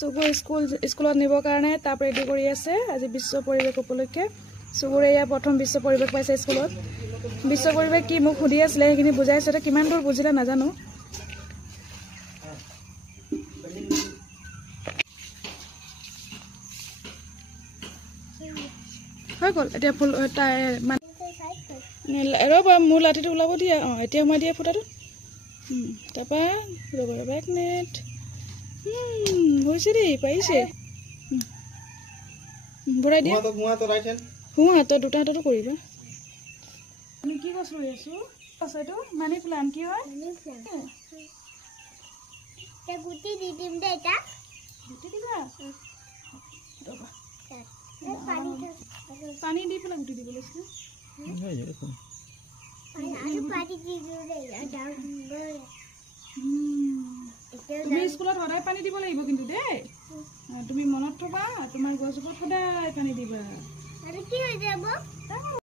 চুবুৰ স্কুলত নিবৰ কাৰণে তাপ ৰেডি কৰি আছে আজি বিশ্ব পৰিৱেশ উপলক্ষে চুবুৰে ইয়া প্ৰথম বিশ্ব পৰিৱেশ পাইছে স্কুলত বিশ্ব পৰিৱেশ কি মোক সুধি আছিলে সেইখিনি বুজাইছে কিমান দূৰ বুজিলে নাজানো হৈ গ'ল এতিয়া ফুল ৰ'বা মোৰ লাঠিটো ওলাব দিয়া এতিয়া সোমাই দিয়া ফুটাটো তাৰপৰা ৰ'বা এক মিনিট হৈছে দেই পাৰিছে ভৰাই দিয়া সোঁৱা তই দুটা হাততো কৰিবা আমি কি গছ ৰুই আছো এইটো মানি প্লান কি হয় গুটি দি দিম দে এটা গুটি দিবা পানী দি পেলাই গুটি দিব লাগিছিল তুমি স্কুলত সদায় পানী দিব লাগিব কিন্তু দেই তুমি মনত থবা তোমাৰ গছজোপাত সদায় পানী দিবা